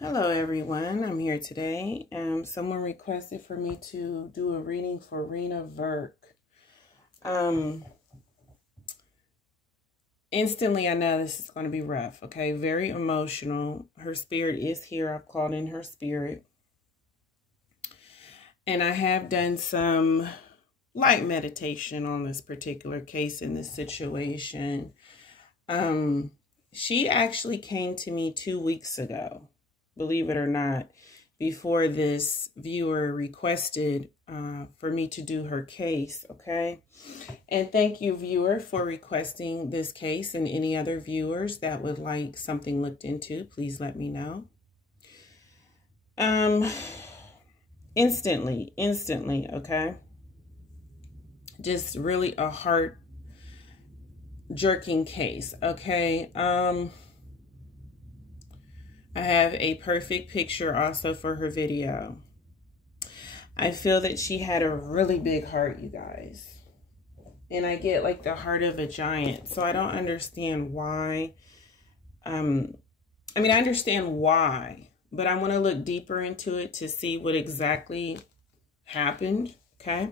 Hello everyone, I'm here today. Someone requested for me to do a reading for Reena Virk. Instantly I know this is going to be rough, okay? Very emotional. Her spirit is here. I've called in her spirit. And I have done some light meditation on this particular case in this situation. She actually came to me 2 weeks ago, believe it or not, before this viewer requested for me to do her case, okay? And thank you, viewer, for requesting this case, and any other viewers that would like something looked into, please let me know. Instantly, okay? Just really a heart-jerking case, okay? I have a perfect picture also for her video. I feel that she had a really big heart, you guys. And I get like the heart of a giant. So I don't understand why. I understand why, but I want to look deeper into it to see what exactly happened, okay?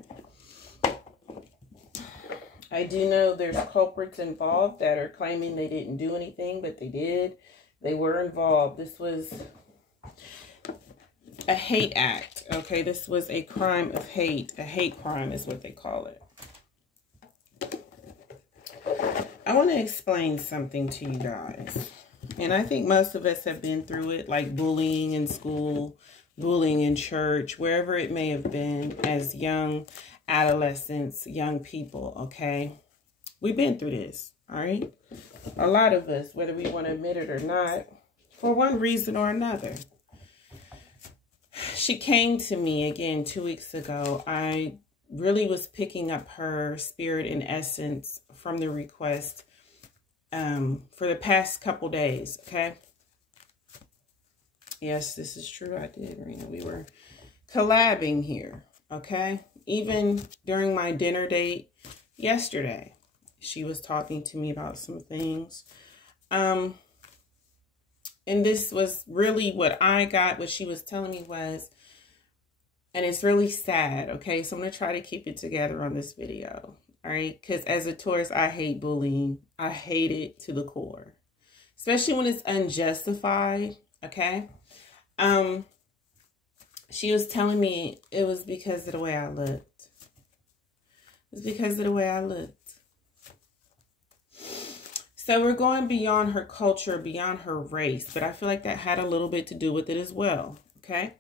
I do know there's culprits involved that are claiming they didn't do anything, but they did. They were involved. This was a hate act, okay? This was a crime of hate. A hate crime is what they call it. I want to explain something to you guys. And I think most of us have been through it, like bullying in school, bullying in church, wherever it may have been as young adolescents, young people, okay? We've been through this, all right? A lot of us, whether we want to admit it or not, for one reason or another. She came to me again 2 weeks ago. I really was picking up her spirit and essence from the request for the past couple days, okay? Yes, this is true. I did, Reena. We were collabing here, okay? Even during my dinner date yesterday, she was talking to me about some things. And this was really what I got. What she was telling me was, and it's really sad, okay? So I'm going to try to keep it together on this video, all right? Because as a Taurus, I hate bullying. I hate it to the core, especially when it's unjustified, okay? She was telling me it was because of the way I looked. It was because of the way I looked. So we're going beyond her culture, beyond her race, but I feel like that had a little bit to do with it as well, okay?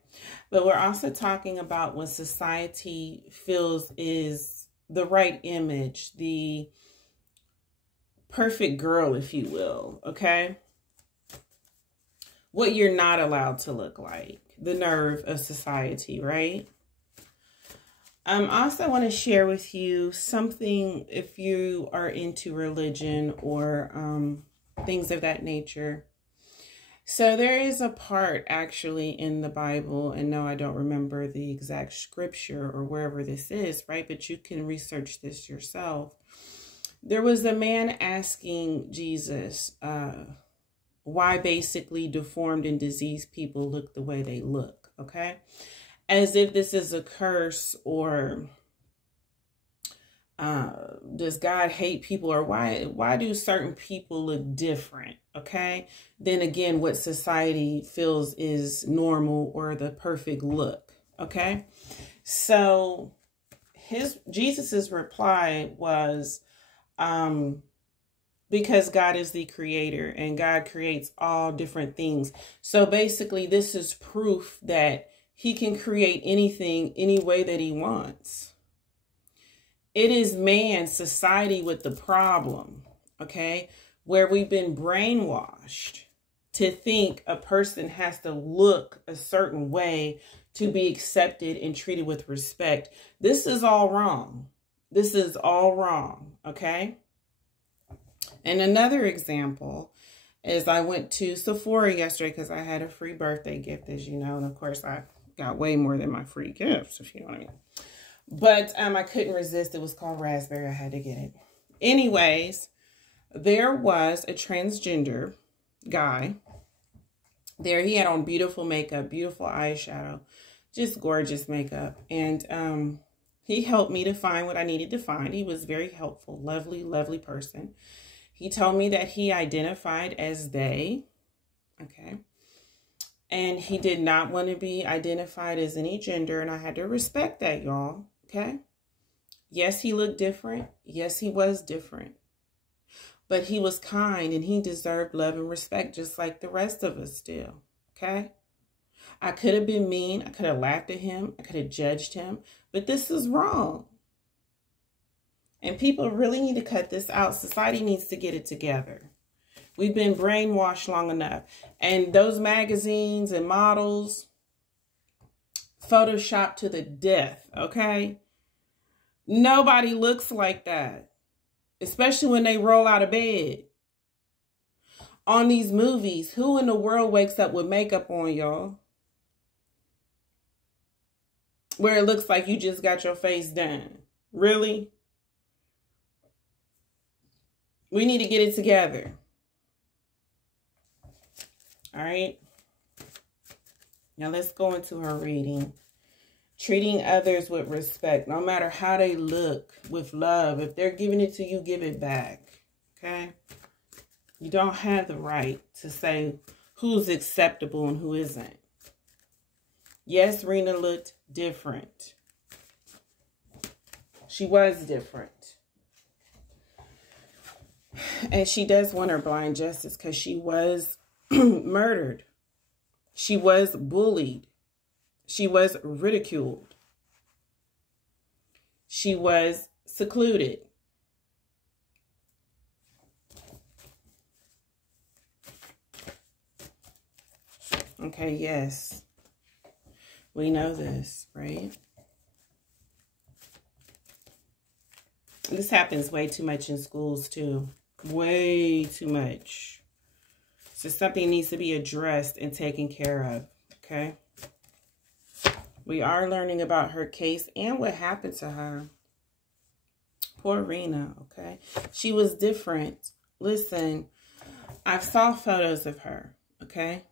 But we're also talking about what society feels is the right image, the perfect girl, if you will, okay? What you're not allowed to look like, the nerve of society, right? I also want to share with you something if you are into religion or things of that nature. So there is a part actually in the Bible, and no, I don't remember the exact scripture or wherever this is, right? But you can research this yourself. There was a man asking Jesus why basically deformed and diseased people look the way they look, okay? As if this is a curse, or does God hate people, or why do certain people look different, okay? Then again, what society feels is normal or the perfect look, okay? So Jesus's reply was, because God is the creator and God creates all different things. So basically, this is proof that he can create anything, any way that he wants. It is man, society, with the problem, okay? Where we've been brainwashed to think a person has to look a certain way to be accepted and treated with respect. This is all wrong. This is all wrong, okay? And another example is I went to Sephora yesterday because I had a free birthday gift, as you know. And of course, I got way more than my free gifts, if you know what I mean. But I couldn't resist. It was called raspberry. I had to get it. Anyways, there was a transgender guy There, he had on beautiful makeup, beautiful eyeshadow, just gorgeous makeup. And he helped me to find what I needed to find. He was very helpful, lovely, lovely person. He told me that he identified as they, okay? And he did not want to be identified as any gender, and I had to respect that, y'all, okay? Yes, he looked different. Yes, he was different. But he was kind, and he deserved love and respect just like the rest of us do, okay? I could have been mean. I could have laughed at him. I could have judged him. But this is wrong. And people really need to cut this out. Society needs to get it together. We've been brainwashed long enough. And those magazines and models, Photoshopped to the death, okay? Nobody looks like that. Especially when they roll out of bed. On these movies, who in the world wakes up with makeup on, y'all? Where it looks like you just got your face done. Really? We need to get it together. All right. Now let's go into her reading. Treating others with respect, no matter how they look, with love. If they're giving it to you, give it back. Okay? You don't have the right to say who's acceptable and who isn't. Yes, Reena looked different. She was different. And she does want her blind justice because she was murdered. She was bullied. She was ridiculed. She was secluded. Okay, yes. We know this, right? This happens way too much in schools, too. Way too much. So something needs to be addressed and taken care of, okay? We are learning about her case and what happened to her. Poor Reena, okay? She was different. Listen, I saw photos of her, okay?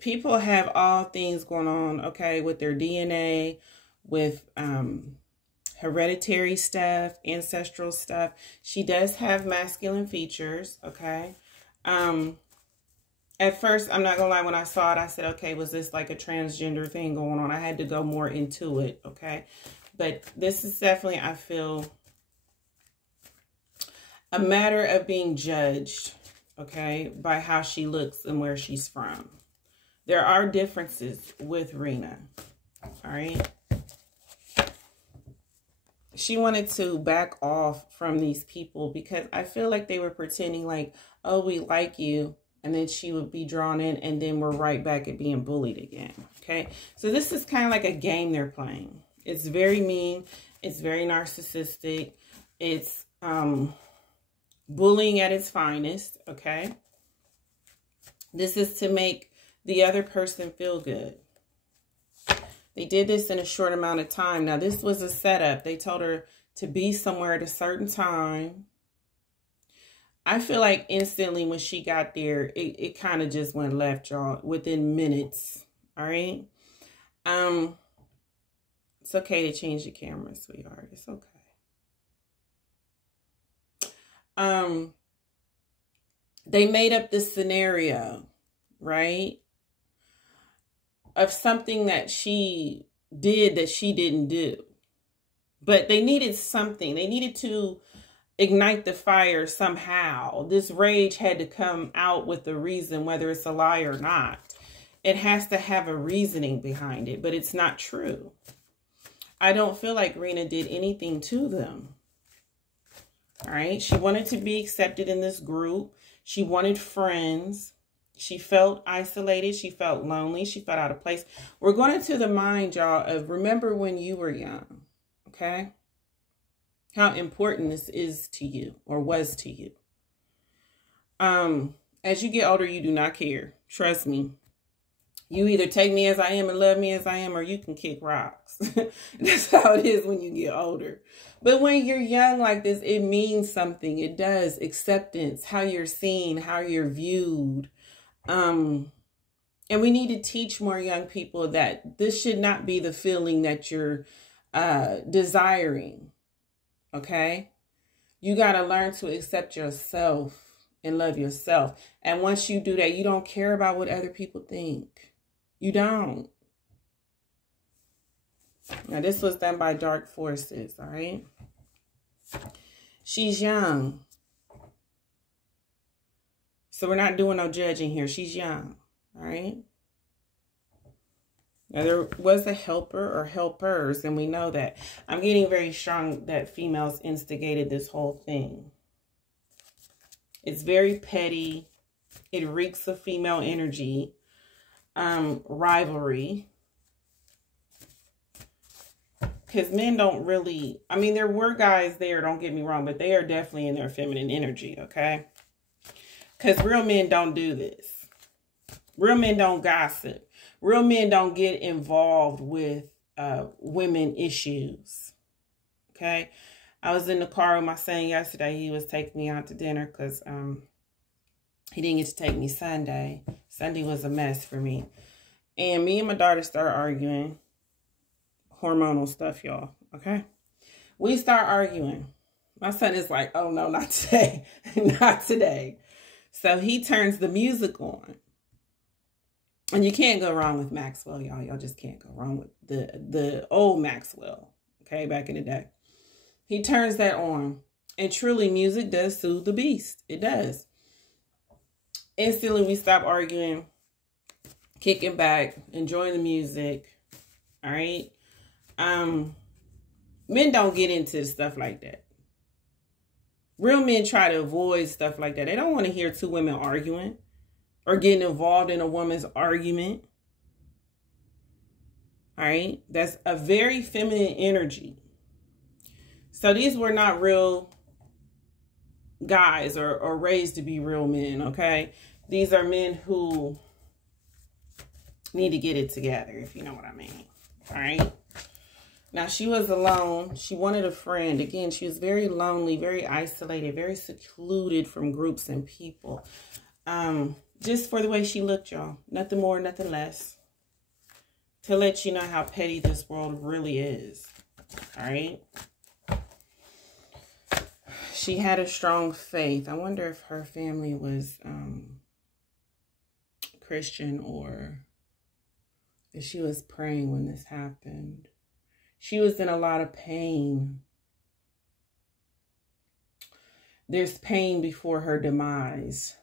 People have all things going on, okay, with their DNA, with hereditary stuff, ancestral stuff. She does have masculine features, okay? At first, I'm not gonna lie, when I saw it, I said, okay, was this like a transgender thing going on? I had to go more into it, okay? But this is definitely, I feel, a matter of being judged, okay, by how she looks and where she's from. There are differences with Reena, all right? She wanted to back off from these people because I feel like they were pretending like, oh, we like you. And then she would be drawn in and then we're right back at being bullied again, okay? So this is kind of like a game they're playing. It's very mean. It's very narcissistic. It's bullying at its finest, okay? This is to make the other person feel good. They did this in a short amount of time. Now, this was a setup. They told her to be somewhere at a certain time. I feel like instantly when she got there, it kind of just went left, y'all, within minutes. All right? It's okay to change the camera, sweetheart. It's okay. They made up this scenario, right? Of something that she did that she didn't do. But they needed something. They needed to ignite the fire somehow. This rage had to come out with a reason, whether it's a lie or not. It has to have a reasoning behind it, but it's not true. I don't feel like Reena did anything to them. All right. She wanted to be accepted in this group. She wanted friends. She felt isolated. She felt lonely. She felt out of place. We're going into the mind, y'all, of remember when you were young, okay? How important this is to you or was to you. As you get older, you do not care. Trust me. You either take me as I am and love me as I am, or you can kick rocks. That's how it is when you get older. But when you're young like this, it means something. It does. Acceptance, how you're seen, how you're viewed. And we need to teach more young people that this should not be the feeling that you're desiring. Okay? You got to learn to accept yourself and love yourself. And once you do that, you don't care about what other people think. You don't. Now, this was done by Dark Forces, all right? She's young. So we're not doing no judging here. She's young, all right? Now, there was a helper or helpers, and we know that. I'm getting very strong that females instigated this whole thing. It's very petty. It reeks of female energy. Rivalry. Because men don't really, I mean, there were guys there, don't get me wrong, but they are definitely in their feminine energy, okay? Because real men don't do this. Real men don't gossip. Real men don't get involved with women issues, okay? I was in the car with my son yesterday. He was taking me out to dinner because he didn't get to take me Sunday. Sunday was a mess for me. And me and my daughter started arguing. Hormonal stuff, y'all. Okay? We start arguing. My son is like, oh, no, not today. Not today. So he turns the music on. And you can't go wrong with Maxwell, y'all. Y'all just can't go wrong with the old Maxwell. Okay? Back in the day. He turns that on. And truly, music does soothe the beast. It does. Instantly, we stop arguing, kicking back, enjoying the music. All right. Men don't get into stuff like that. Real men try to avoid stuff like that. They don't want to hear two women arguing or getting involved in a woman's argument. All right. That's a very feminine energy. So these were not real guys or raised to be real men, okay? These are men who need to get it together, if you know what I mean, all right? Now, she was alone. She wanted a friend. Again, she was very lonely, very isolated, very secluded from groups and people. Just for the way she looked, y'all. Nothing more, nothing less. To let you know how petty this world really is, all right? She had a strong faith. I wonder if her family was Christian or if she was praying when this happened. She was in a lot of pain. There's pain before her demise.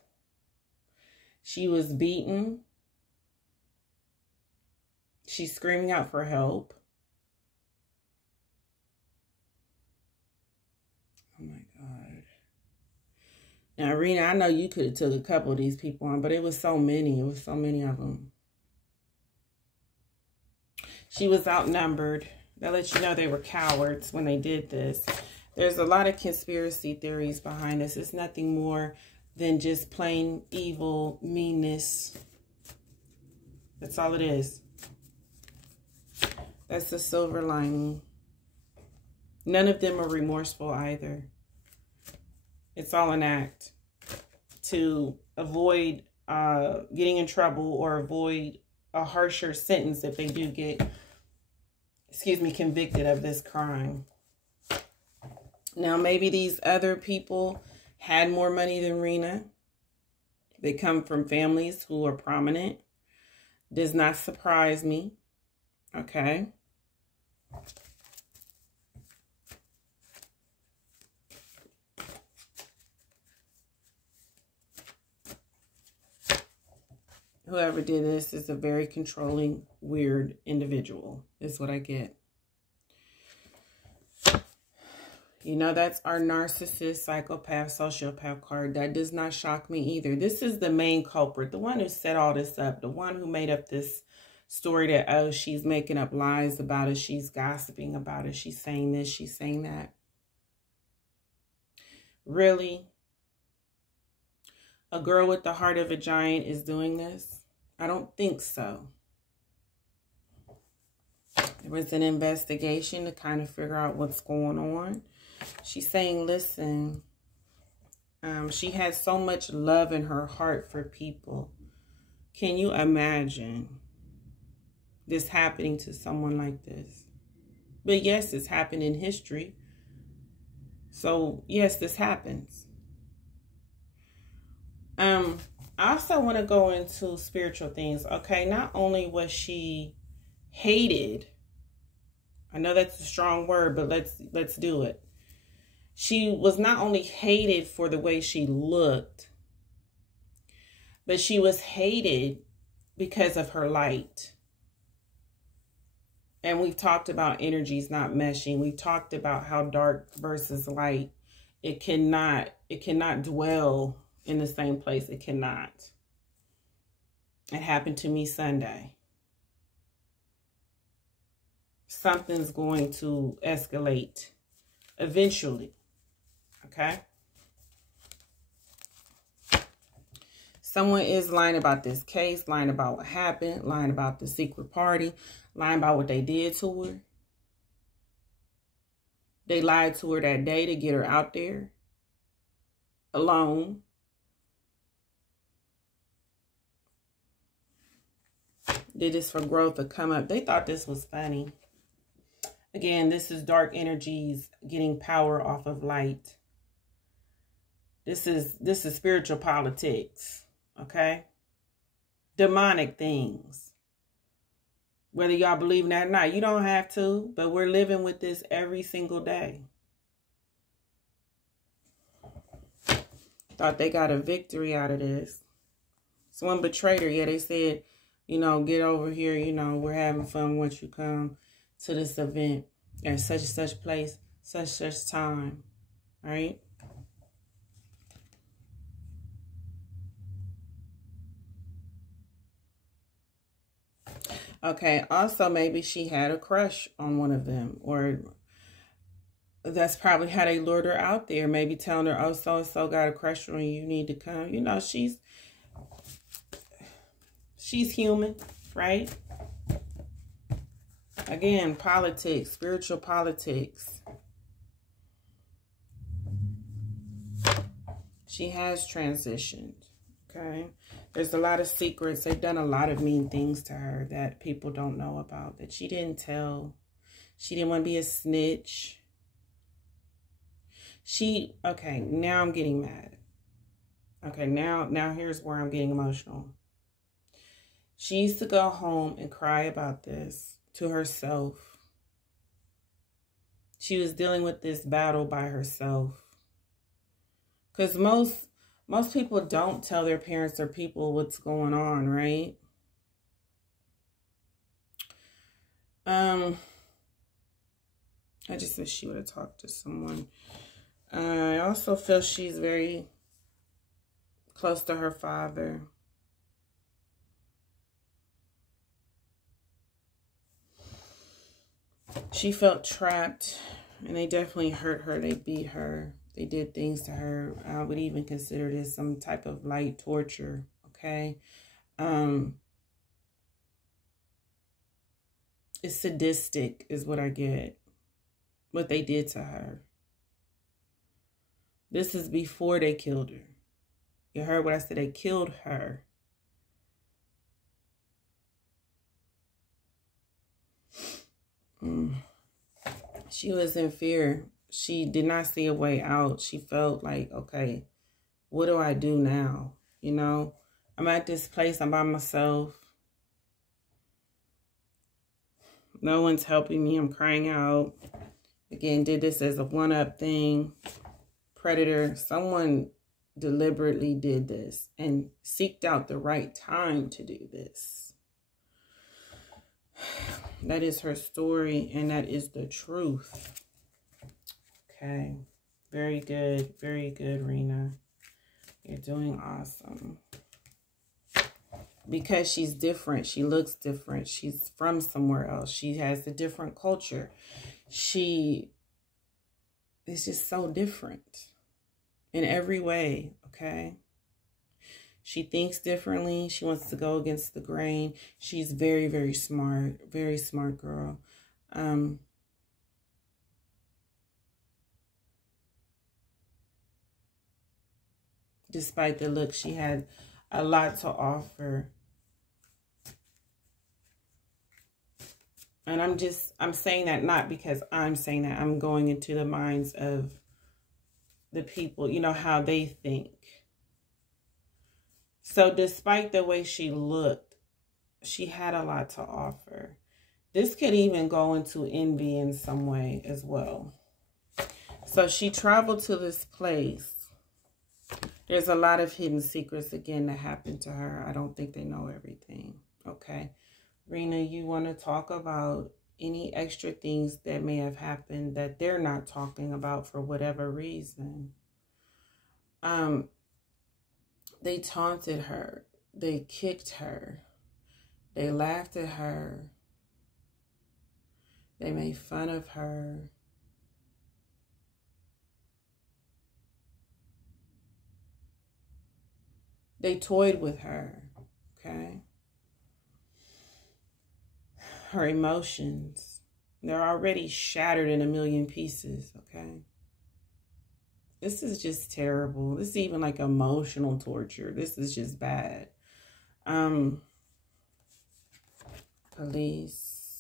She was beaten. She's screaming out for help. Oh my God. Now, Reena, I know you could have took a couple of these people on, but it was so many. It was so many of them. She was outnumbered. That lets you know they were cowards when they did this. There's a lot of conspiracy theories behind this. It's nothing more than just plain evil, meanness. That's all it is. That's the silver lining. None of them are remorseful either. It's all an act to avoid getting in trouble or avoid a harsher sentence if they do get, convicted of this crime. Now, maybe these other people had more money than Reena. They come from families who are prominent. Does not surprise me. Okay. Whoever did this is a very controlling, weird individual, is what I get. You know, that's our narcissist, psychopath, sociopath card. That does not shock me either. This is the main culprit, the one who set all this up, the one who made up this story that, oh, she's making up lies about it, she's gossiping about it, she's saying this, she's saying that. Really? A girl with the heart of a giant is doing this? I don't think so. There was an investigation to kind of figure out what's going on. She's saying, listen, she has so much love in her heart for people. Can you imagine this happening to someone like this? But yes, it's happened in history. So yes, this happens. I also want to go into spiritual things. Okay, not only was she hated, I know that's a strong word, but let's do it. She was not only hated for the way she looked, but she was hated because of her light. And we've talked about energies not meshing. We talked about how dark versus light, it cannot dwell in the same place. It cannot. It happened to me Sunday. Something's going to escalate eventually. Okay? Someone is lying about this case, lying about what happened, lying about the secret party, lying about what they did to her. They lied to her that day to get her out there alone. Did this for growth to come up. They thought this was funny. Again, this is dark energies getting power off of light. This is spiritual politics, okay? Demonic things. Whether y'all believe in that or not, you don't have to, but we're living with this every single day. Thought they got a victory out of this. Someone betrayed her. Yeah, they said, you know, get over here. You know, we're having fun once you come to this event at such and such place, such time. All right. Okay. Also, maybe she had a crush on one of them, or that's probably how they lured her out there. Maybe telling her, oh, so-and-so got a crush on you. You need to come. You know, she's human, right? Again, politics, spiritual politics. She has transitioned, okay? There's a lot of secrets. They've done a lot of mean things to her that people don't know about, that she didn't tell. She didn't want to be a snitch. Okay, now I'm getting mad. Okay, now here's where I'm getting emotional. She used to go home and cry about this to herself. She was dealing with this battle by herself. Because most people don't tell their parents or people what's going on, right? I just wish she would have talked to someone. I also feel she's very close to her father. She felt trapped, and they definitely hurt her. They beat her. They did things to her. I would even consider this some type of light torture, okay? It's sadistic is what I get, what they did to her. This is before they killed her. You heard what I said? They killed her. She was in fear. She did not see a way out. She felt like, okay, what do I do now? You know, I'm at this place. I'm by myself. No one's helping me. I'm crying out. Again, did this as a one-up thing. Predator. Someone deliberately did this and seeked out the right time to do this. That is her story, and that is the truth. Okay. Very good, Reena. You're doing awesome. Because she's different. She looks different. She's from somewhere else. She has a different culture. She is just so different in every way, okay? She thinks differently. She wants to go against the grain. She's very, very smart girl. Despite the look, she had a lot to offer. And I'm saying that not because I'm saying that. I'm going into the minds of the people, you know, how they think. So despite the way she looked, she had a lot to offer. This could even go into envy in some way as well. So she traveled to this place. There's a lot of hidden secrets, again, that happened to her. I don't think they know everything. Okay. Reena, you want to talk about any extra things that may have happened that they're not talking about for whatever reason? They taunted her. They kicked her. They laughed at her. They made fun of her. They toyed with her, okay? Her emotions, they're already shattered in a million pieces, okay? This is just terrible. This is even like emotional torture. This is just bad. Police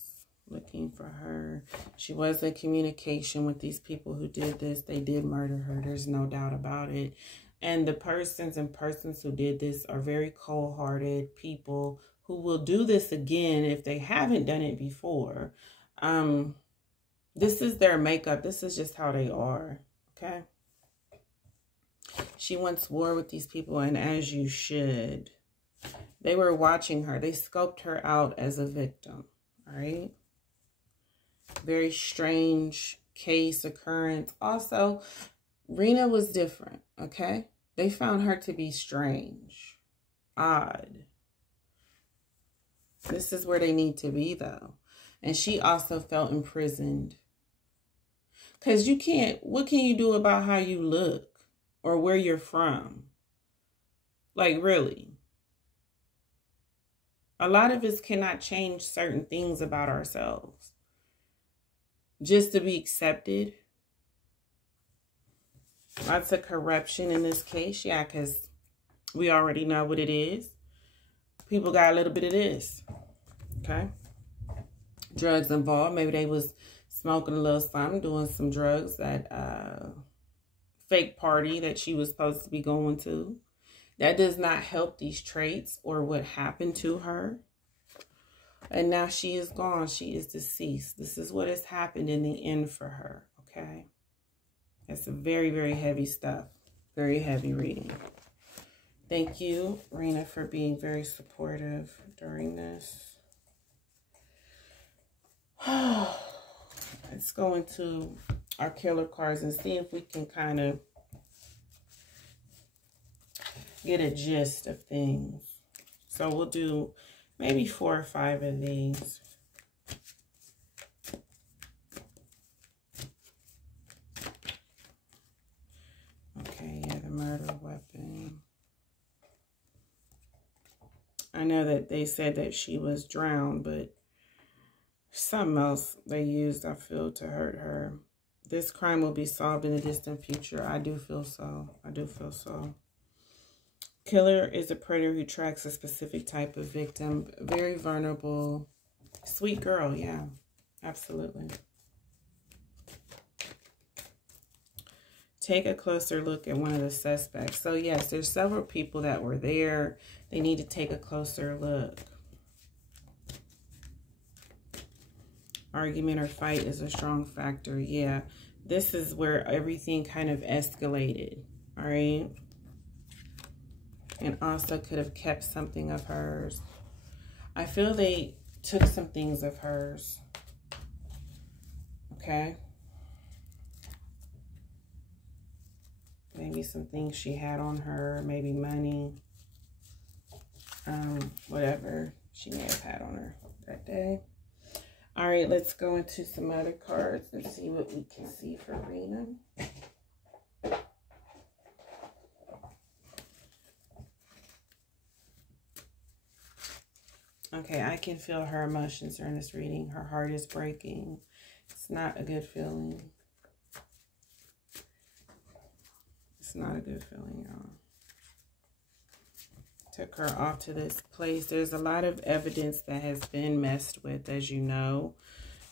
looking for her. She was in communication with these people who did this. They did murder her. There's no doubt about it. And the persons who did this are very cold-hearted people who will do this again if they haven't done it before. This is their makeup. This is just how they are, okay? She once war with these people, and as you should. They were watching her. They scoped her out as a victim, all right? Very strange case occurrence. Also, Reena was different, okay? They found her to be strange, odd. This is where they need to be, though. And she also felt imprisoned. Because you can't, what can you do about how you look or where you're from? Like, really? A lot of us cannot change certain things about ourselves just to be accepted. Lots of corruption in this case. Yeah, because we already know what it is. People got a little bit of this. Okay. Drugs involved. Maybe they was smoking a little something, doing some drugs at a fake party that she was supposed to be going to. That does not help these traits or what happened to her. And now she is gone. She is deceased. This is what has happened in the end for her. Okay. It's a very, very heavy stuff. Very heavy reading. Thank you, Reena, for being very supportive during this. Let's go into our killer cards and see if we can kind of get a gist of things. So we'll do maybe 4 or 5 of these. Okay, yeah, the murder weapon. I know that they said that she was drowned, but something else they used, I feel, to hurt her. This crime will be solved in the distant future. I do feel so. I do feel so. Killer is a predator who tracks a specific type of victim. Very vulnerable. Sweet girl, yeah. Absolutely. Take a closer look at one of the suspects. So, yes, there's several people that were there. They need to take a closer look. Argument or fight is a strong factor. Yeah, this is where everything kind of escalated. All right. And also could have kept something of hers. I feel they took some things of hers. Okay. Maybe some things she had on her. Maybe money. Whatever she may have had on her that day. All right, let's go into some other cards and see what we can see for Reena. Okay, I can feel her emotions during this reading. Her heart is breaking. It's not a good feeling. It's not a good feeling, y'all. Took her off to this place. There's a lot of evidence that has been messed with, as you know.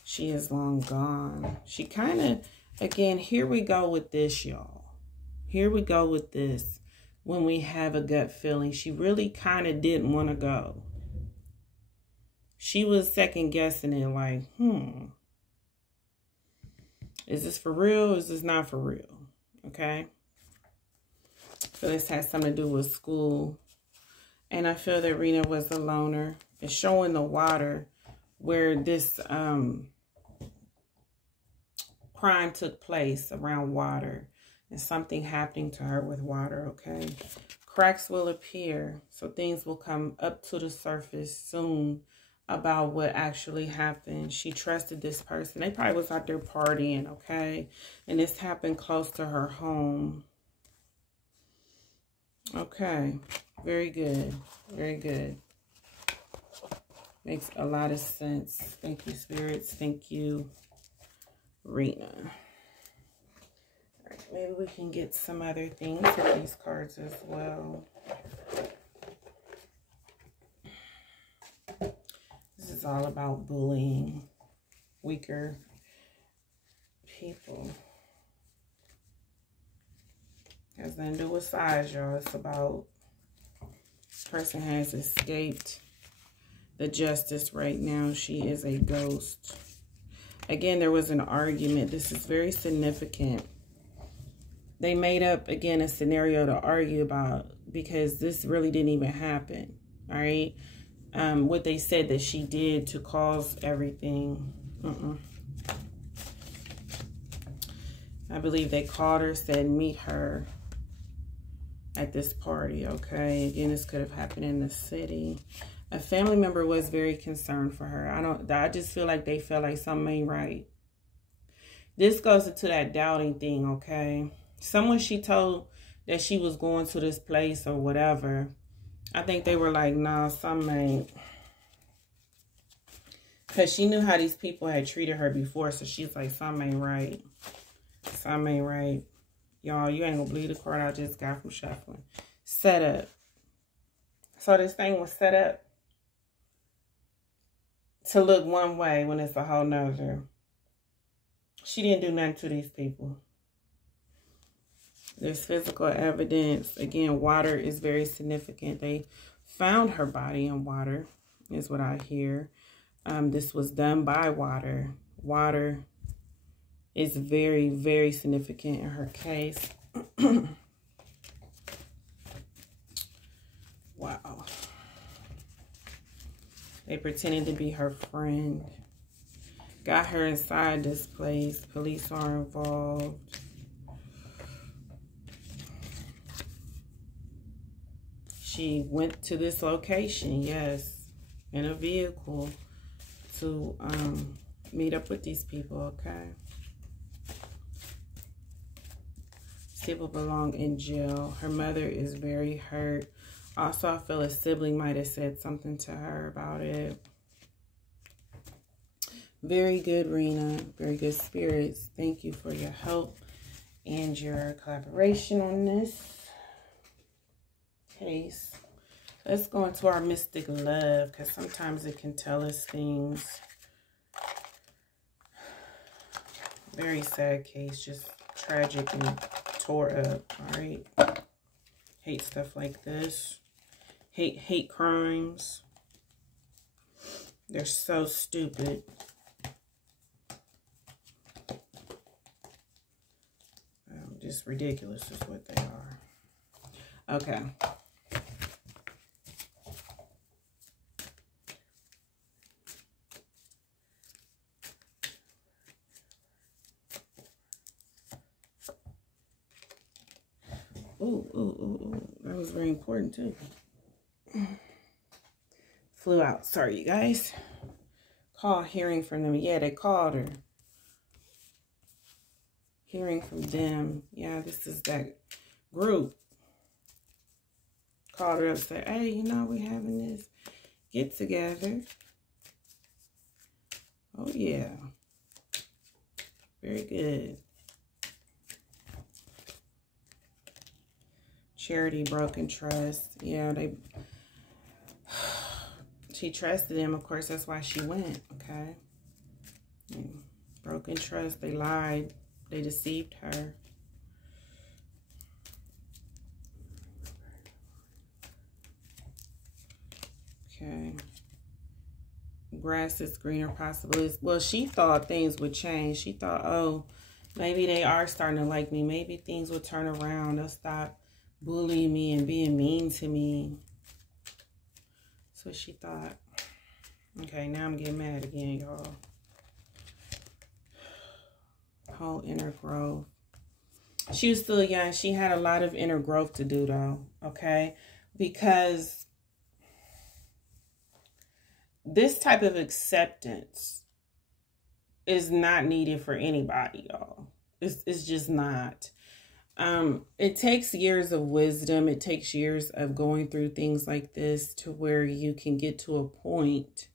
She is long gone. She kind of, again, here we go with this, y'all. Here we go with this. When we have a gut feeling, she really kind of didn't want to go. She was second guessing it like, is this for real? Is this not for real? Okay. So this has something to do with school. And I feel that Reena was a loner. It's showing the water where this crime took place, around water. And something happening to her with water, okay? Cracks will appear. So things will come up to the surface soon about what actually happened. She trusted this person. They probably was out there partying, okay? And this happened close to her home. Okay. Very good. Very good. Makes a lot of sense. Thank you, spirits. Thank you, Reena. All right, maybe we can get some other things with these cards as well. This is all about bullying weaker people. Has nothing to do with size, y'all. It's about this person has escaped the justice right now. She is a ghost. Again, there was an argument. This is very significant. They made up, again, a scenario to argue about because this really didn't even happen. All right. What they said that she did to cause everything. I believe they called her, said meet her at this party, okay? Again, this could have happened in the city. A family member was very concerned for her. I just feel like they felt like something ain't right. This goes into that doubting thing, okay? Someone she told that she was going to this place or whatever, I think they were like, nah, something ain't. Because she knew how these people had treated her before, so she's like, something ain't right. Something ain't right. Y'all, you ain't gonna believe the card I just got from shuffling. Set up. So this thing was set up to look one way when it's a whole nother. She didn't do nothing to these people. There's physical evidence. Again, water is very significant. They found her body in water, is what I hear. This was done by water. Water is very, very significant in her case. Wow. They pretended to be her friend. Got her inside this place. Police are involved. She went to this location, yes, in a vehicle to meet up with these people, okay? These people belong in jail. Her mother is very hurt. Also, I feel a sibling might have said something to her about it. Very good, Reena. Very good, spirits. Thank you for your help and your collaboration on this case. Let's go into our mystic love, because sometimes it can tell us things. Very sad case, just tragic and tore up, all right? Hate stuff like this. Hate crimes. They're so stupid. Just ridiculous is what they are. Okay. Ooh. That was very important, too. Flew out. Sorry, you guys. Call hearing from them. Yeah, they called her. Hearing from them. Yeah, this is that group. Called her up and said, hey, you know, we having this. get together. Oh, yeah. Very good. Charity, broken trust. Yeah, she trusted him. Of course, that's why she went, okay? Broken trust. They lied. They deceived her. Okay. Grass is greener, possibly. Well, she thought things would change. She thought, oh, maybe they are starting to like me. Maybe things will turn around. They'll stop bullying me and being mean to me. That's what she thought. Okay, now I'm getting mad again, y'all. Whole inner growth. She was still young. She had a lot of inner growth to do, though. Okay? Because this type of acceptance is not needed for anybody, y'all. It's just not. It takes years of wisdom. It takes years of going through things like this to where you can get to a point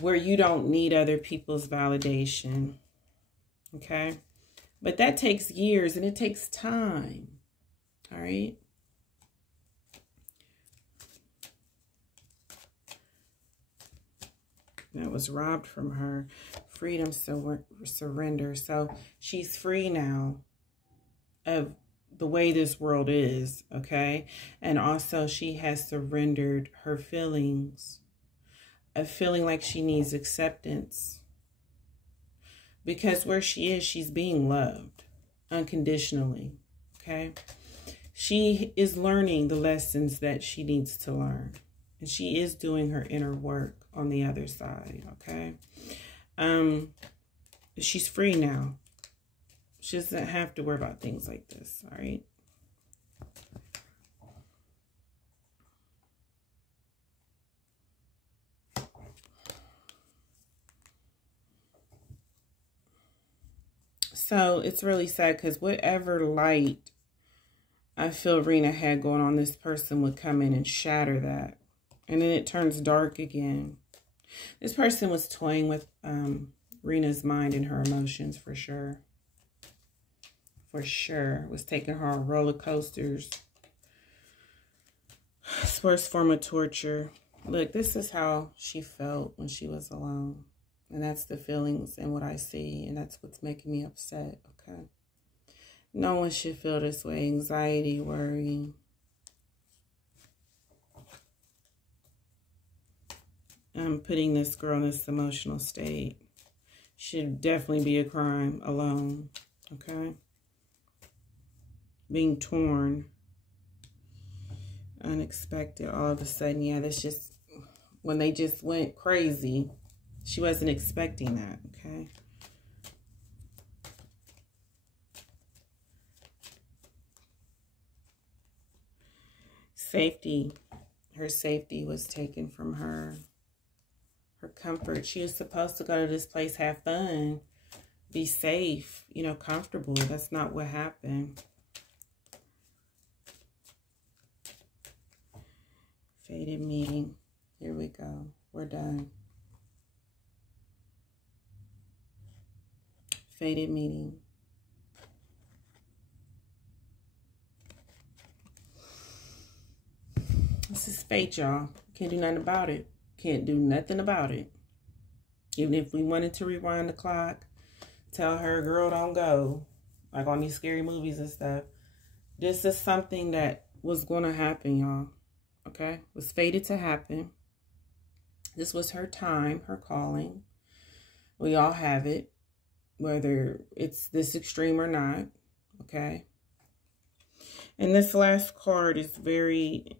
where you don't need other people's validation. Okay? But that takes years and it takes time. All right? That was robbed from her. Freedom, surrender. So she's free now of the way this world is, okay? And also she has surrendered her feelings of feeling like she needs acceptance. Because where she is, she's being loved unconditionally, okay? She is learning the lessons that she needs to learn. And she is doing her inner work on the other side, okay? She's free now. She doesn't have to worry about things like this, all right? So it's really sad because whatever light I feel Reena had going on, this person would come in and shatter that. And then it turns dark again. This person was toying with Reena's mind and her emotions for sure. For sure. Was taking her on roller coasters. It's worst form of torture. Look, this is how she felt when she was alone. And that's the feelings and what I see. And that's what's making me upset, okay? No one should feel this way. Anxiety, worry. Putting this girl in this emotional state should definitely be a crime alone, okay? Being torn. Unexpected all of a sudden. Yeah, that's just when they just went crazy. She wasn't expecting that, okay? Safety. Her safety was taken from her. Her comfort. She was supposed to go to this place, have fun, be safe, you know, comfortable. That's not what happened. Fated meeting. Here we go. We're done. Fated meeting. This is fate, y'all. Can't do nothing about it. Can't do nothing about it. Even if we wanted to rewind the clock, tell her, girl, don't go. Like on these scary movies and stuff. This is something that was going to happen, y'all. Okay? It was fated to happen. This was her time, her calling. We all have it, whether it's this extreme or not. Okay? And this last card is very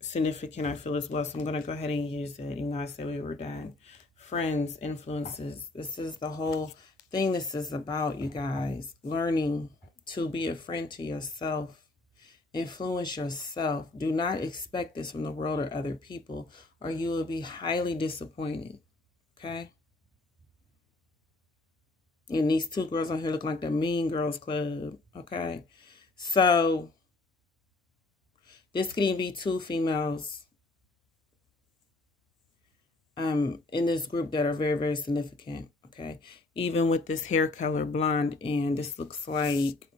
significant, I feel, as well. So I'm going to go ahead and use it. Even though I said we were done. Friends, influences. This is the whole thing this is about, you guys. Learning to be a friend to yourself. Influence yourself. Do not expect this from the world or other people, or you will be highly disappointed. Okay? And these two girls on here look like the Mean Girls Club. Okay? So this could even be two females in this group that are very, very significant, okay? Even with this hair color, blonde, and this looks like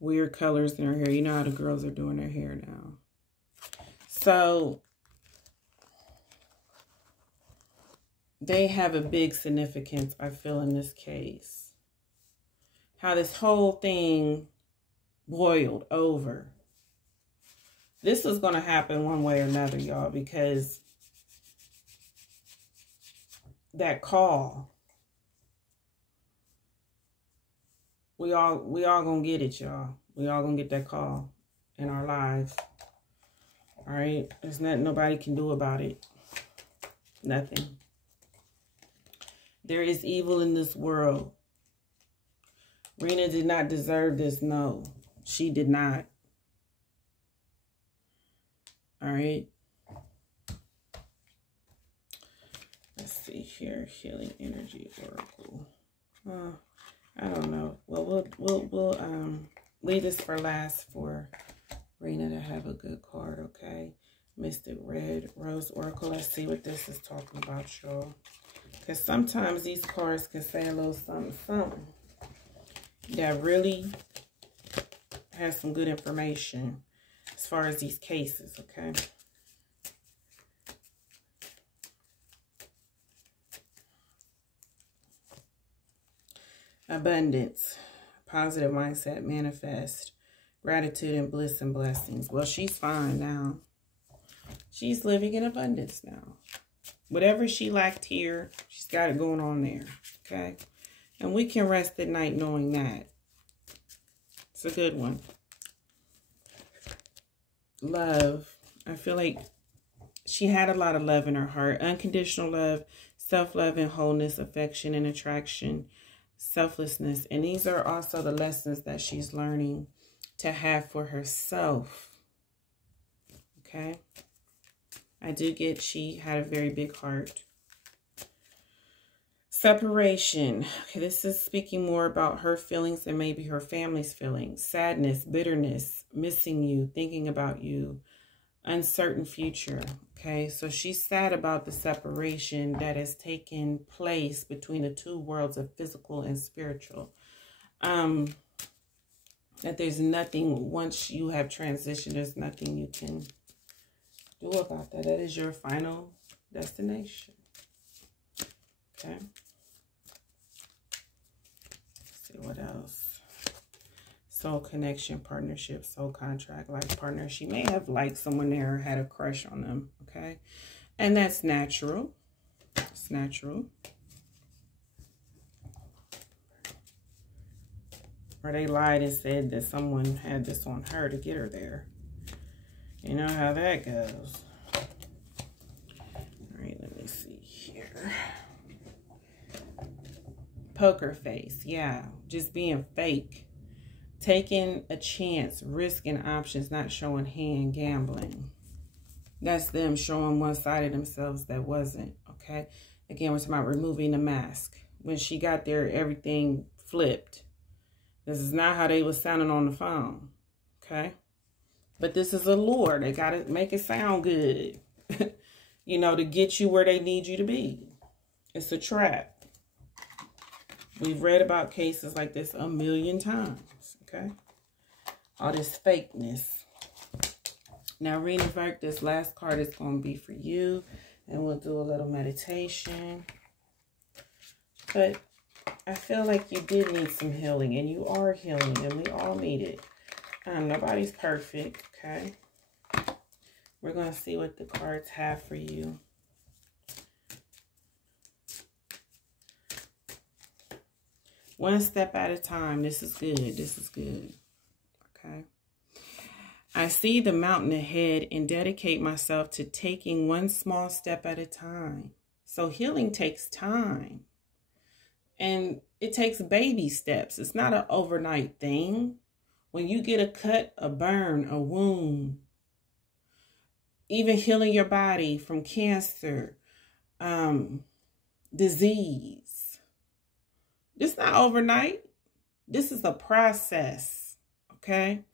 weird colors in her hair. You know how the girls are doing their hair now. So they have a big significance, I feel, in this case. How this whole thing boiled over. This is going to happen one way or another, y'all, because that call, we all going to get it, y'all. We all going to get that call in our lives. All right? There's nothing nobody can do about it. Nothing. There is evil in this world. Reena did not deserve this. No, she did not. All right. Let's see here. Healing energy oracle. I don't know. Well, we'll leave this for last for Reena to have a good card. Okay. Mystic Red Rose Oracle. Let's see what this is talking about, y'all. Because sometimes these cards can say a little something that really has some good information as far as these cases, okay? Abundance, positive mindset, manifest, gratitude and bliss and blessings. Well, she's fine now. She's living in abundance now. Whatever she lacked here, she's got it going on there, okay? And we can rest at night knowing that. It's a good one. Love. I feel like she had a lot of love in her heart. Unconditional love, self-love and wholeness, affection and attraction, selflessness. And these are also the lessons that she's learning to have for herself, okay? I do get she had a very big heart. Separation. Okay, this is speaking more about her feelings and maybe her family's feelings. Sadness, bitterness, missing you, thinking about you, uncertain future. Okay, so she's sad about the separation that has taken place between the two worlds of physical and spiritual. That there's nothing, once you have transitioned, there's nothing you can do about that. That is your final destination. Okay. Let's see what else. Soul connection, partnership, soul contract, life partner. She may have liked someone there, had a crush on them. Okay. And that's natural. It's natural. Or they lied and said that someone had this on her to get her there. You know how that goes. All right, let me see here. Poker face. Yeah, just being fake. Taking a chance, risking options, not showing hand, gambling. That's them showing one side of themselves that wasn't, okay? Again, we're talking about removing the mask. When she got there, everything flipped. This is not how they was sounding on the phone, okay? But this is a lure. They got to make it sound good, you know, to get you where they need you to be. It's a trap. We've read about cases like this a million times, okay? All this fakeness. Now, Reena Virk, this last card is going to be for you, and we'll do a little meditation. But I feel like you did need some healing, and you are healing, and we all need it. Nobody's perfect, okay? We're going to see what the cards have for you. One step at a time. This is good. This is good, okay? I see the mountain ahead and dedicate myself to taking one small step at a time. So healing takes time. And it takes baby steps. It's not an overnight thing. When you get a cut, a burn, a wound, even healing your body from cancer, disease, it's not overnight. This is a process, okay?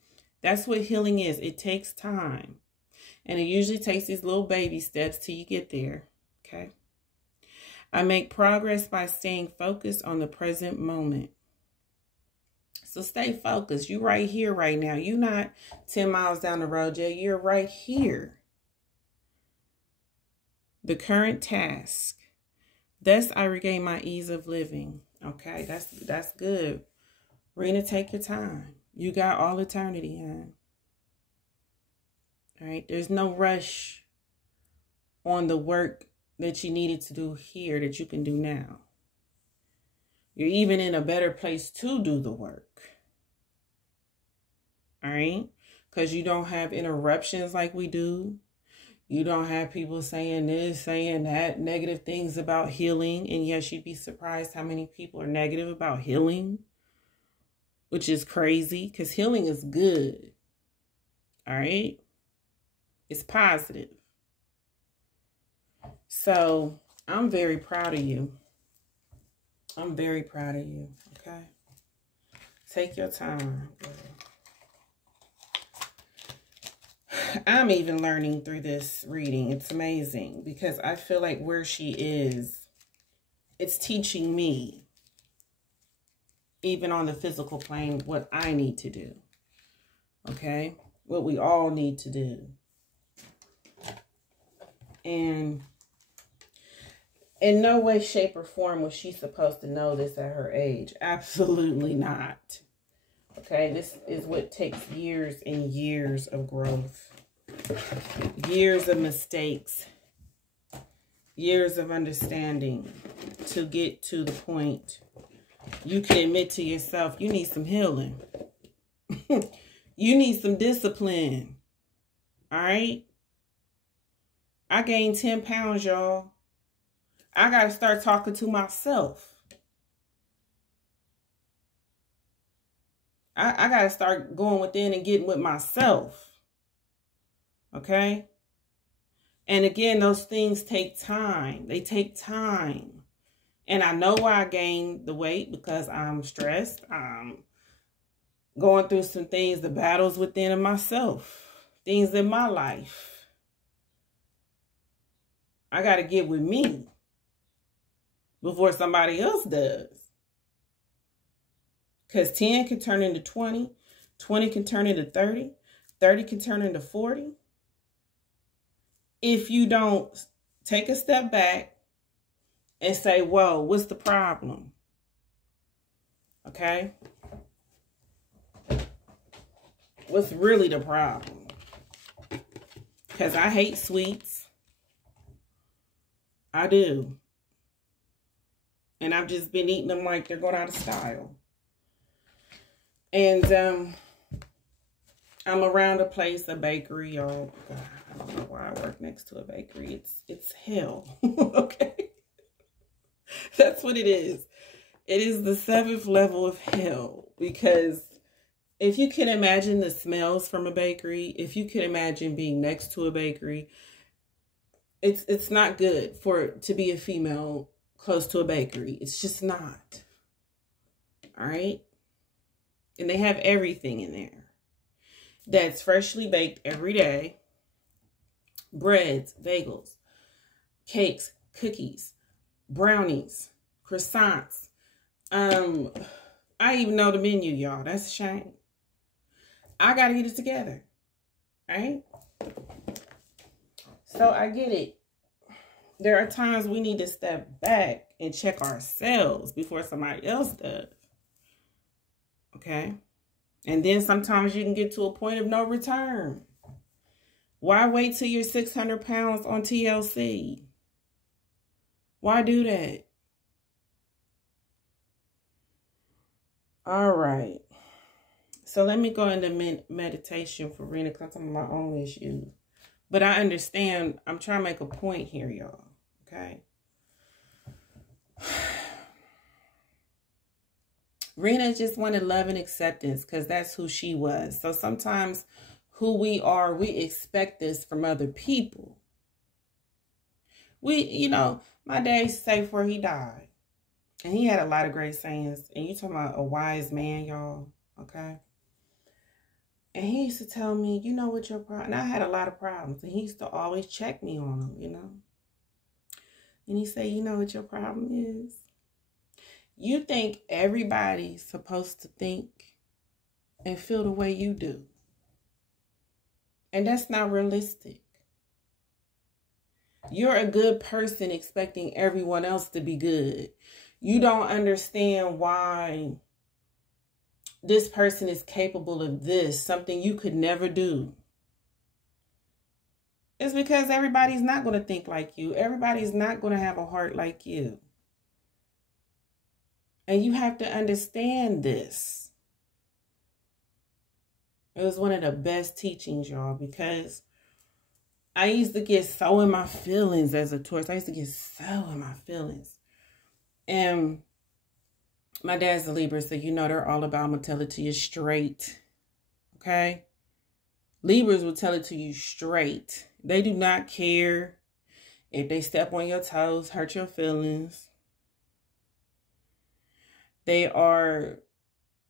That's what healing is. It takes time. And it usually takes these little baby steps till you get there. Okay. I make progress by staying focused on the present moment. So stay focused. You right here right now. You're not 10 miles down the road yet. You're right here. The current task. Thus, I regain my ease of living. Okay, that's good. Reena, take your time. You got all eternity, hon. All right, there's no rush on the work that you needed to do here that you can do now. You're even in a better place to do the work. All right, because you don't have interruptions like we do. You don't have people saying this, saying that, negative things about healing. And yes, you'd be surprised how many people are negative about healing, which is crazy because healing is good. All right. It's positive. So I'm very proud of you. I'm very proud of you. Okay. Take your time, girl. I'm even learning through this reading. It's amazing because I feel like where she is, it's teaching me, even on the physical plane, what I need to do. Okay? What we all need to do. And in no way, shape, or form was she supposed to know this at her age. Absolutely not. Okay? This is what takes years and years of growth. Years of mistakes, years of understanding to get to the point you can admit to yourself you need some healing. You need some discipline. All right? I gained 10 pounds, y'all. I got to start talking to myself. I got to start going within and getting with myself. Okay? And again, those things take time. They take time. And I know why I gained the weight, because I'm stressed. I'm going through some things, the battles within of myself, things in my life. I got to get with me before somebody else does. Because 10 can turn into 20. 20 can turn into 30. 30 can turn into 40. If you don't take a step back and say, whoa, what's the problem? Okay? What's really the problem? Because I hate sweets. I do. And I've just been eating them like they're going out of style. And I'm around a place, a bakery, y'all. I don't know why I work next to a bakery. It's hell. Okay? That's what it is. It is the 7th level of hell. Because if you can imagine the smells from a bakery, if you can imagine being next to a bakery, it's not good to be a female close to a bakery. It's just not. All right? And they have everything in there that's freshly baked every day. Breads, bagels, cakes, cookies, brownies, croissants. I even know the menu, y'all. That's a shame. I got to get it together. Right? So I get it. There are times we need to step back and check ourselves before somebody else does. Okay? And then sometimes you can get to a point of no return. Why wait till you're 600 pounds on TLC? Why do that? All right. So let me go into meditation for Reena, because I'm talking about my own issues. But I understand. I'm trying to make a point here, y'all. Okay? Reena just wanted love and acceptance because that's who she was. So sometimes who we are, we expect this from other people. My dad used to say before he died, and he had a lot of great sayings, and you talking about a wise man, y'all, okay? And he used to tell me, you know what your problem, and I had a lot of problems, and he used to always check me on them, you know. And he said, you know what your problem is? You think everybody's supposed to think and feel the way you do. And that's not realistic. You're a good person expecting everyone else to be good. You don't understand why this person is capable of this, something you could never do. It's because everybody's not going to think like you. Everybody's not going to have a heart like you. And you have to understand this. It was one of the best teachings, y'all, because I used to get so in my feelings as a Taurus. I used to get so in my feelings. And my dad's a Libra, so you know they're all about, I'm going to tell it to you straight. Okay? Libras will tell it to you straight. They do not care if they step on your toes, hurt your feelings. They are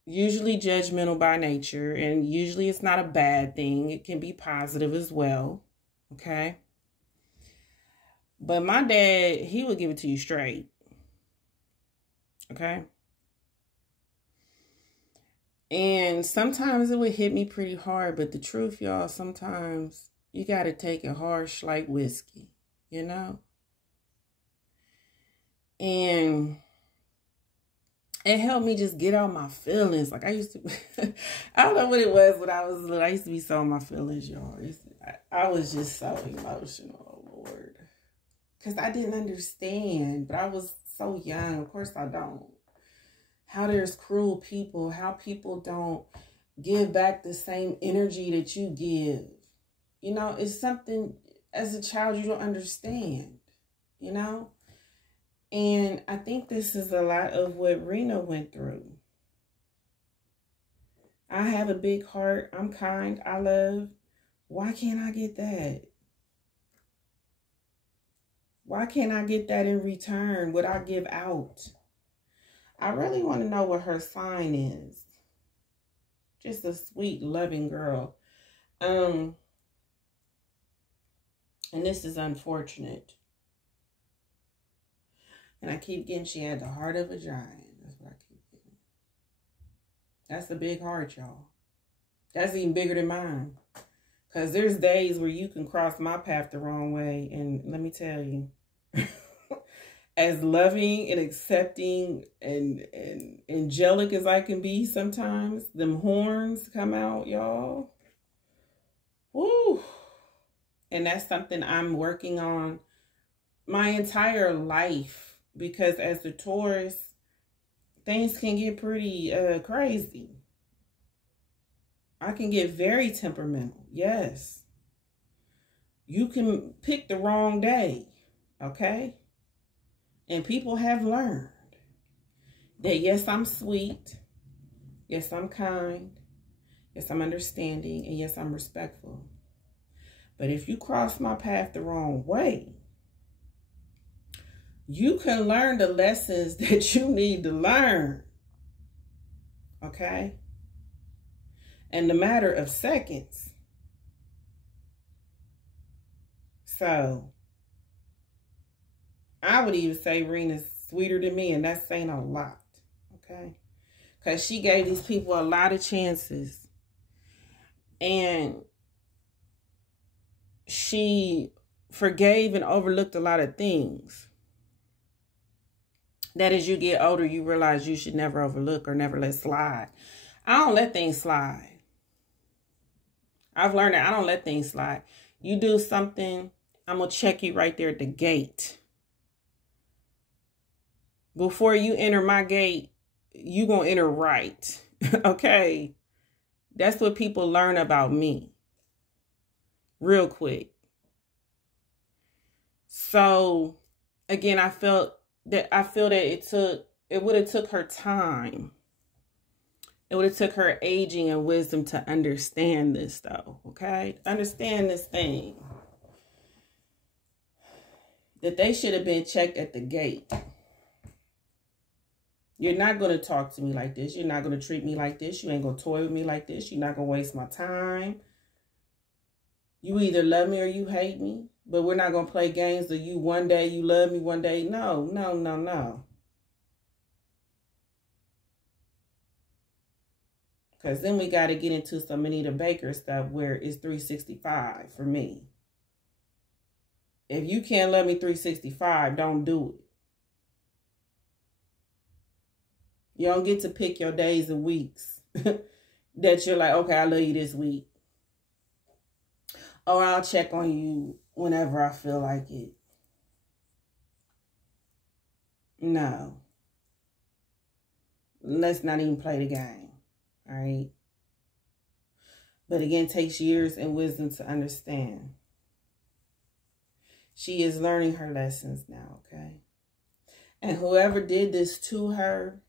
usually judgmental by nature, and usually it's not a bad thing. It can be positive as well. Okay? But my dad, he would give it to you straight. Okay? And sometimes it would hit me pretty hard, but the truth, y'all, sometimes you got to take it harsh like whiskey, you know? And it helped me just get out my feelings. Like I used to, I don't know what it was when I was little. I used to be so in my feelings, y'all. I was just so emotional, oh Lord. Because I didn't understand, but I was so young. Of course I don't. How there's cruel people, how people don't give back the same energy that you give. You know, it's something as a child you don't understand, you know? And I think this is a lot of what Reena went through. I have a big heart. I'm kind. I love. Why can't I get that? Why can't I get that in return? What I give out? I really want to know what her sign is. Just a sweet, loving girl. And this is unfortunate. And I keep getting, she had the heart of a giant. That's what I keep getting. That's a big heart, y'all. That's even bigger than mine. Because there's days where you can cross my path the wrong way. And let me tell you, as loving and accepting and angelic as I can be sometimes, them horns come out, y'all. Woo! And that's something I'm working on my entire life. Because as the Taurus, things can get pretty crazy. I can get very temperamental. Yes. You can pick the wrong day. Okay? And people have learned that yes, I'm sweet. Yes, I'm kind. Yes, I'm understanding. And yes, I'm respectful. But if you cross my path the wrong way, you can learn the lessons that you need to learn. Okay? In the matter of seconds. So, I would even say Reena's sweeter than me, and that's saying a lot. Okay? Because she gave these people a lot of chances. And she forgave and overlooked a lot of things. That as you get older, you realize you should never overlook or never let slide. I don't let things slide. I've learned that I don't let things slide. You do something, I'm going to check you right there at the gate. Before you enter my gate, you going to enter right. Okay? That's what people learn about me. Real quick. So, again, I feel that it would have took her time. It would have took her aging and wisdom to understand this, though. Okay? Understand this thing. That they should have been checked at the gate. You're not going to talk to me like this. You're not going to treat me like this. You ain't going to toy with me like this. You're not going to waste my time. You either love me or you hate me. But we're not going to play games of you one day you love me, one day no, no, no, no. Because then we got to get into some Anita Baker stuff where it's 365 for me. If you can't love me 365, don't do it. You don't get to pick your days and weeks that you're like, okay, I love you this week. Or I'll check on you whenever I feel like it. No. Let's not even play the game. All right. But again, it takes years and wisdom to understand. She is learning her lessons now, okay? And whoever did this to her,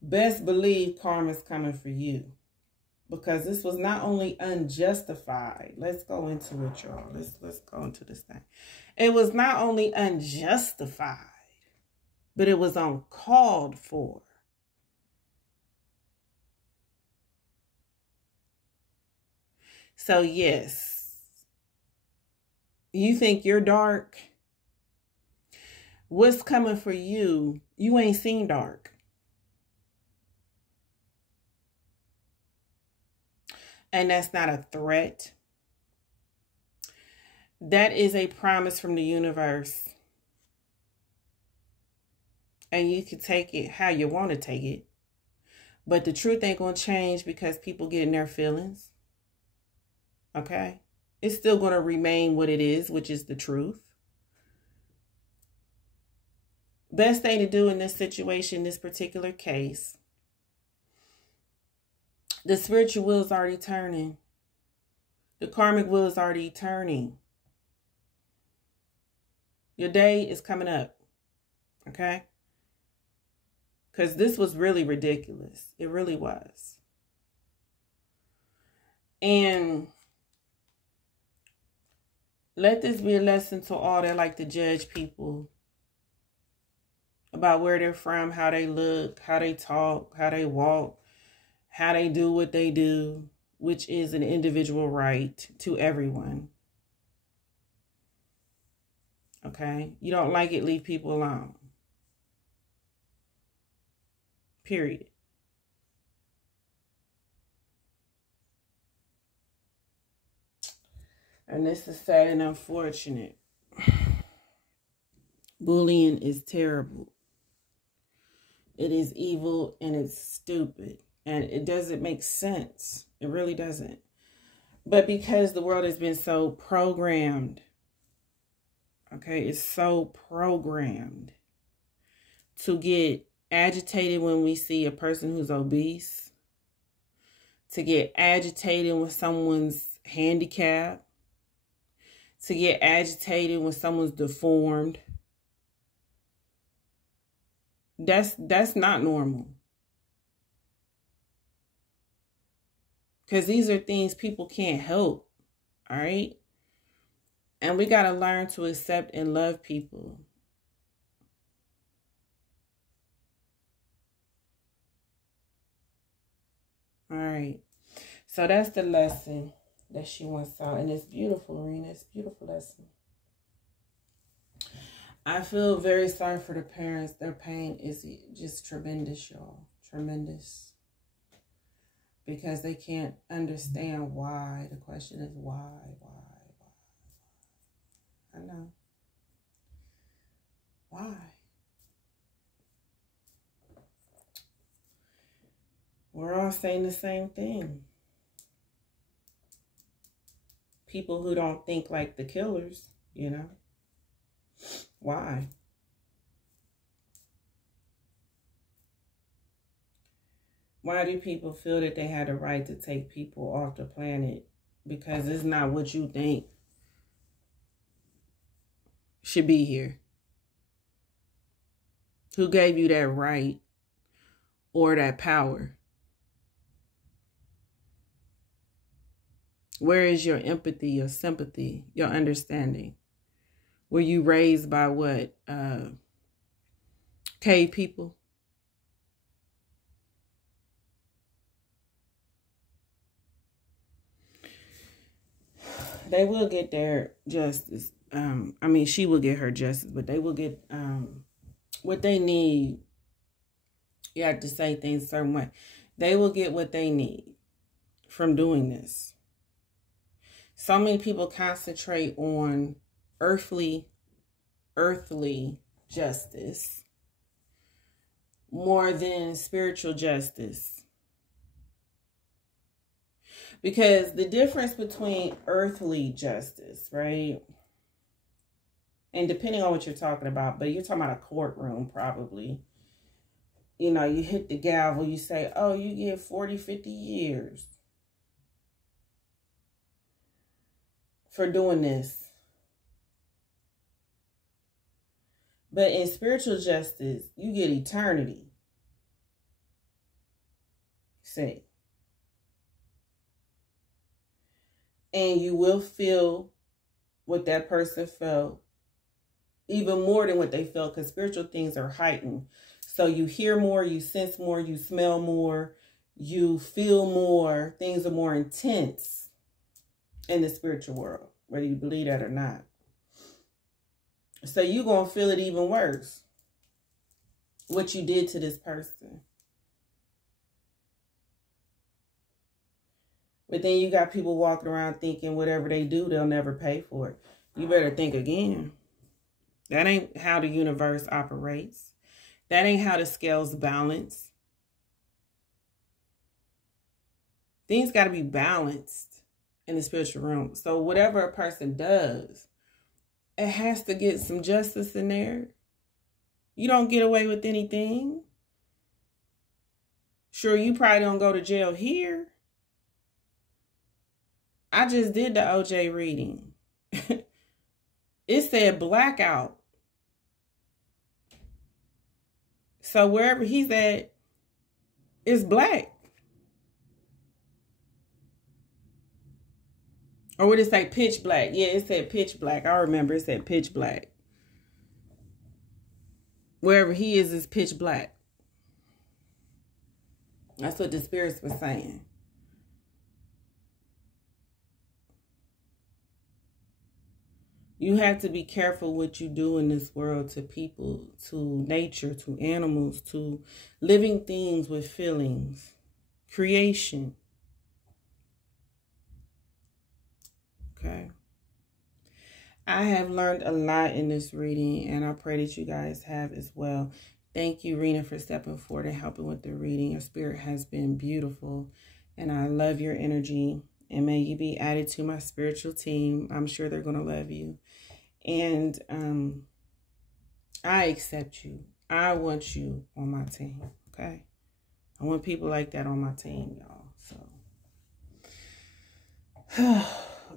best believe karma's coming for you. Because this was not only unjustified. Let's go into it, y'all. Let's go into this thing. It was not only unjustified, but it was uncalled for. So yes, you think you're dark. What's coming for you? You ain't seen dark. And that's not a threat. That is a promise from the universe. And you can take it how you want to take it. But the truth ain't going to change because people get in their feelings. Okay? It's still going to remain what it is, which is the truth. Best thing to do in this situation, this particular case, the spiritual wheel is already turning. The karmic wheel is already turning. Your day is coming up. Okay? Because this was really ridiculous. It really was. And let this be a lesson to all that like to judge people about where they're from, how they look, how they talk, how they walk, how they do what they do, which is an individual right to everyone. Okay? You don't like it, leave people alone. Period. And this is sad and unfortunate. Bullying is terrible. It is evil and it's stupid. And it doesn't make sense. It really doesn't. But because the world has been so programmed, okay, it's so programmed to get agitated when we see a person who's obese, to get agitated when someone's handicapped, to get agitated when someone's deformed. That's not normal. Because these are things people can't help, all right? And we got to learn to accept and love people. All right. So that's the lesson that she wants out. And it's beautiful, Reena. It's a beautiful lesson. I feel very sorry for the parents. Their pain is just tremendous, y'all. Tremendous. Because they can't understand why. The question is why. I know. Why? We're all saying the same thing. People who don't think like the killers, you know. Why? Why do people feel that they had a right to take people off the planet? Because it's not what you think should be here. Who gave you that right or that power? Where is your empathy, your sympathy, your understanding? Were you raised by what? cave people. They will get their justice. I mean, she will get her justice, but they will get what they need. You have to say things a certain way. They will get what they need from doing this. So many people concentrate on earthly justice more than spiritual justice. Because the difference between earthly justice, right? And depending on what you're talking about, but you're talking about a courtroom probably. You know, you hit the gavel, you say, oh, you get 40, 50 years for doing this. But in spiritual justice, you get eternity. See? And you will feel what that person felt, even more than what they felt, because spiritual things are heightened. So you hear more, you sense more, you smell more, you feel more. Things are more intense in the spiritual world, whether you believe that or not. So you're going to feel it even worse, what you did to this person. But then you got people walking around thinking whatever they do, they'll never pay for it. You better think again. That ain't how the universe operates. That ain't how the scales balance. Things got to be balanced in the spiritual realm. So whatever a person does, it has to get some justice in there. You don't get away with anything. Sure, you probably don't go to jail here. I just did the OJ reading. It said blackout. So wherever he's at, it's black. Or would it say pitch black? Yeah, it said pitch black. I remember it said pitch black. Wherever he is pitch black. That's what the spirits were saying. You have to be careful what you do in this world to people, to nature, to animals, to living things with feelings, creation. Okay. I have learned a lot in this reading, and I pray that you guys have as well. Thank you, Reena, for stepping forward and helping with the reading. Your spirit has been beautiful, and I love your energy. And may you be added to my spiritual team. I'm sure they're going to love you. And I accept you. I want you on my team, okay? I want people like that on my team, y'all. So,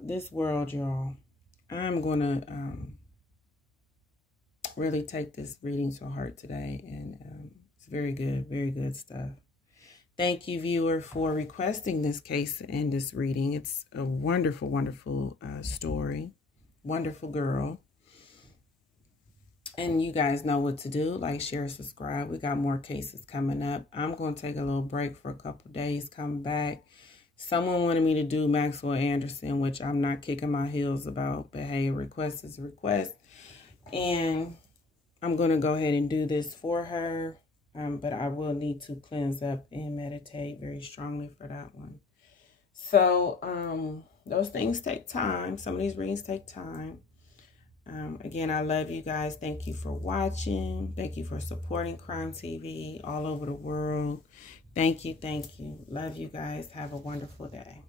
this world, y'all, I'm going to really take this reading to heart today. And it's very good stuff. Thank you, viewer, for requesting this case and this reading. It's a wonderful, wonderful story. Wonderful girl. And you guys know what to do. Like, share, subscribe. We got more cases coming up. I'm going to take a little break for a couple of days, come back. Someone wanted me to do Maxwell Anderson, which I'm not kicking my heels about. But hey, a request is a request. And I'm going to go ahead and do this for her. But I will need to cleanse up and meditate very strongly for that one. So, those things take time. Some of these readings take time. Again, I love you guys. Thank you for watching. Thank you for supporting Crime TV all over the world. Thank you. Love you guys. Have a wonderful day.